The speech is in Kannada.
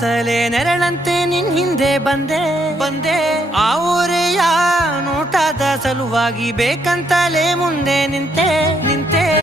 ಅಂತಲೇ ನೆರಳಂತೆ ನಿನ್ ಹಿಂದೆ ಬಂದೆ ಆ ಊರೆಯ ನೋಟದ ಸಲುವಾಗಿ ಬೇಕಂತಲೇ ಮುಂದೆ ನಿಂತೆ